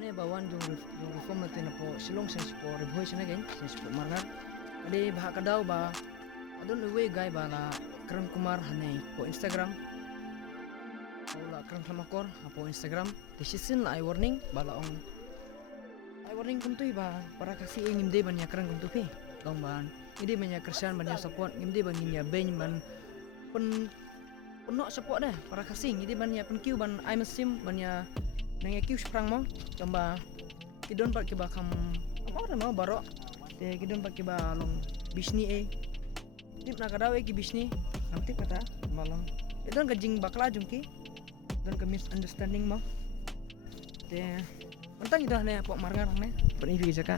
hane bawan jung reform natin na po silong sense po revoy siya na sense po marngar ade bah kadaw ba adon uwe guy ba na kran kumar hane po Instagram wala kran klamakor po Instagram decision I warning bala ong I warning kuntoy ba para kasi ngimde ban ya kran kuntoy dong ban hindi man ya Christian ban ya support ngimde ban niya ben man penuh support deh para kasing jadi ban ya penkiu ban I muslim ban ya nang ya kiu sprang mo tamba kidon pat kiba kam apa mau baro te kidon pat kiba long bisni tip na kadaw ki bisni nanti kata malang idon gajing bakla jungki don ke misunderstanding mo te mentang idah ne pok marngar ne berinvi jaka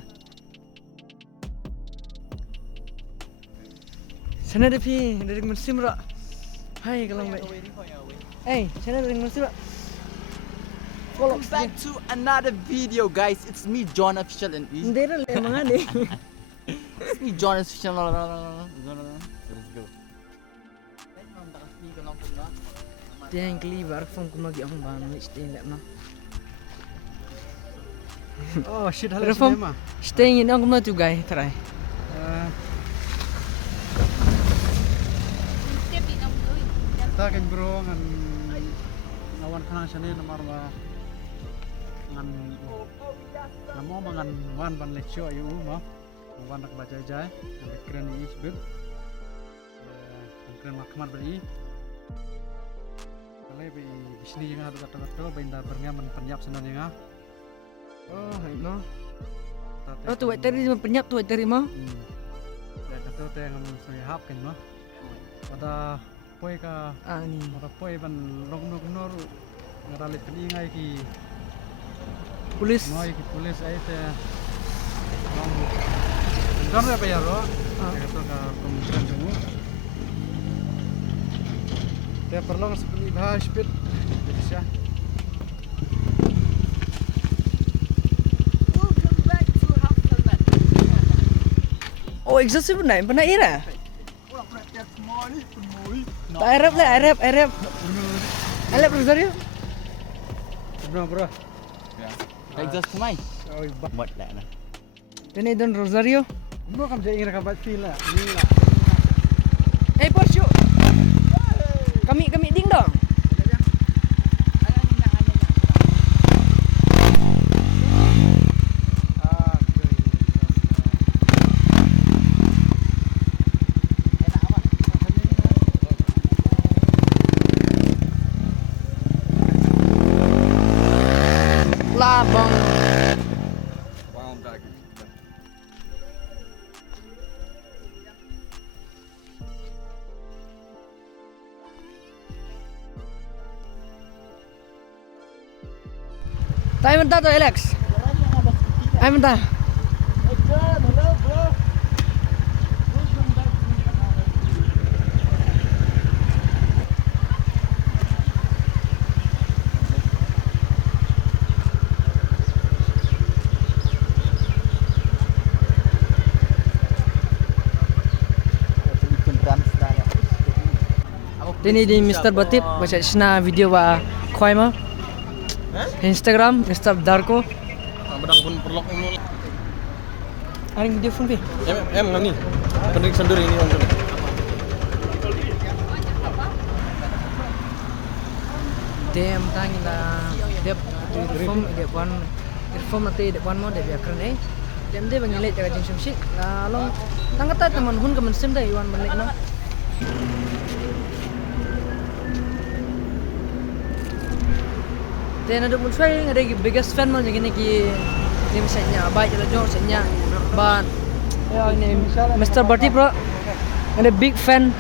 sana depi dari muslim ra hai kalau mai sana dari muslim ra Welcome back to another video, guys. It's me, John Official, and Hindi rin mga di. it's me, John Official. Let's go. Tiang kali baru phone kumagi akong bang stay lap na. Oh shit, halos Reform ma. staying in akong na tu guy try. Ta kan bro ngan lawan kanang sini nomor ngan namo mangan wan ban lecho ayu ma wan nak baca jai ngan keren ni isbib keren makmar beri kale be bisni yang ada kata benda bernya men penyap senan yang Oh, hai mo. Oh tu tadi penyap tu tadi mo. Ya kata teh ngam saya hap kan ma. Pada poi ka ni. pada poi ban rong nor ngaralit kali ngai ki Polis. Noi ki polis ai te long apa ya ro kata ka kementerian dulu te perlu seperti bahas speed bisa Oh, exhaust pun naik pernah ira. Arab lah, Arab. Arab Rosario. bro Exhaust kumai. oi Buat lah na. Ini don Rosario. bro kam saya ingin kabat feel lah ni lah Porsche. Kami ding dong. Labang. Tayo mentah tu Alex. Ayo mentah. Ini di Mr. Batip baca sena video ba khoi ma Instagram Mr. Darko Bedang pun perlok dulu. aring video phone pi Ngam ni. Pendek sendiri ini orang. dem tangi la dep reform nanti depan mo dep yakran dem de bang late jaga jing shik la long tangata teman hun kemen sim dai wan balik na dan ada mun sai ada biggest fan mo jeng ni ki ni misalnya baik la jong senya ban ya ini Mr. Batip bro ada big fan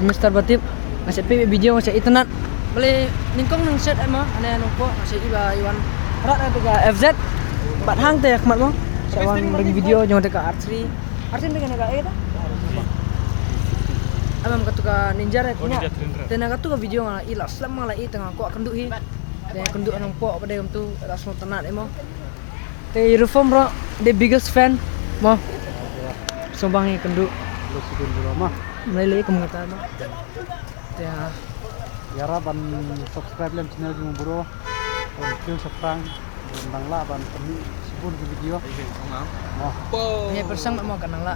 Mr. Batip masih video masih internet boleh ningkong nang set ama ane anu po masih iba iwan rat ada ka FZ bat hang teh khmat mo sawang ring video jong ka R3 dengan ka eta amam katuka ninja rek mo tena katuka video ngala ila slam ngala i tengah ko kenduk hi de kenduk nang po pada yom tu rasmo tenat emo te reform bro the biggest fan mo sobangi kenduk lu sikun bro mah mulai kemungkinan mo te ya raban subscribe lem channel jung bro on kill seprang Nang la ban kami sibun ke video. Oh. Nya persang mo kan nang la.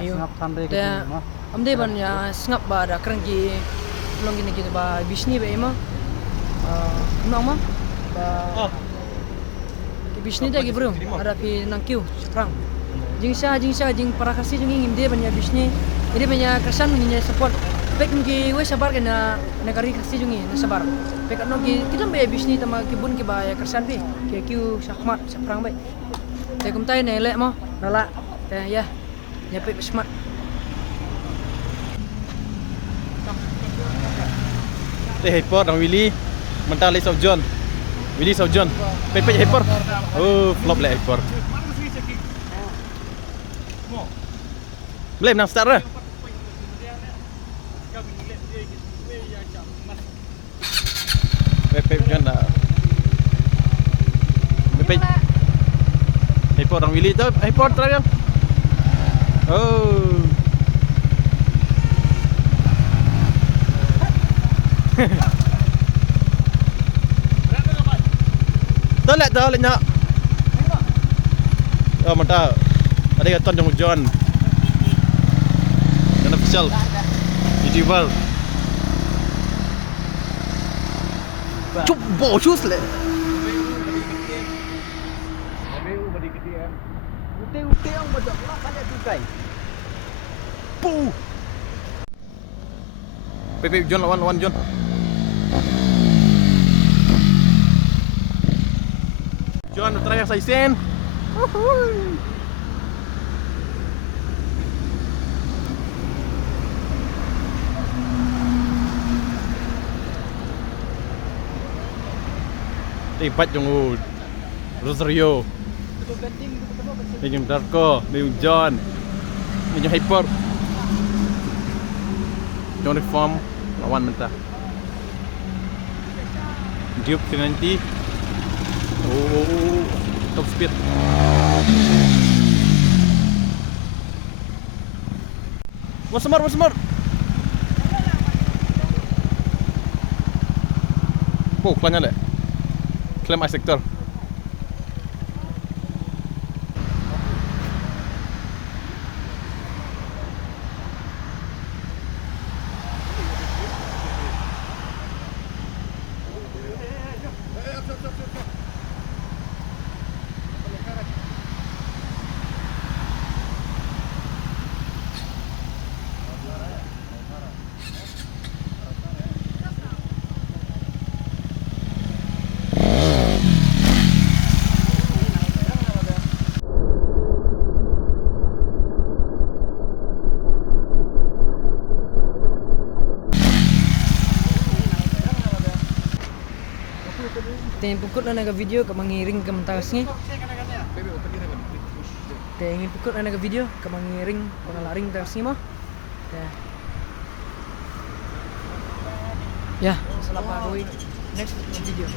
Ayo. Ngap sandai ke Te mah. amde ban ya sngap ba da krang ki long gini gitu ba bisni ba ema. Nang ma ba ki bisni da gi bro ada pi nang kiu sekarang. Jing para kasih jing imde ban ya bisni. Ini banyak kesan menginjai support. Pek mungkin we sabar kena negari kasih jungi na sabar. Pek no kita be bisni tama kibun ki ba ya kesan bi. Ki kiu sakmat saprang baik. Te kum tai ne lek mo rala. Te ya. Ya pek smart. Teh hyper dong Willy. Mentah list of John. Willy of John. Pek hyper. Oh, flop le hyper. Boleh menang start dah. Pep John dah. Pep. Hyper orang Willy tu. Hyper try yang. Oh. Dah lek nak. Oh, mantap. Ada kata jong John. Dan official. YouTuber. Cuk bocus le. Ute ang badak lah pada tu guys. Puh. Pepe John lawan John. John try yang saisen. Ibat yung Rosario. Ini yung Darko, ini yung John, ini yung Hyper. John reform lawan mentah. Duke 390. Oh, top speed. One more. Oh, klanya le. Claim my sector. Te pukut na naga video ka mangiring ka mentas ni. Te ingin pukut na naga video ka mangiring pangalaring tas ni mo. Ya, salah pa next video.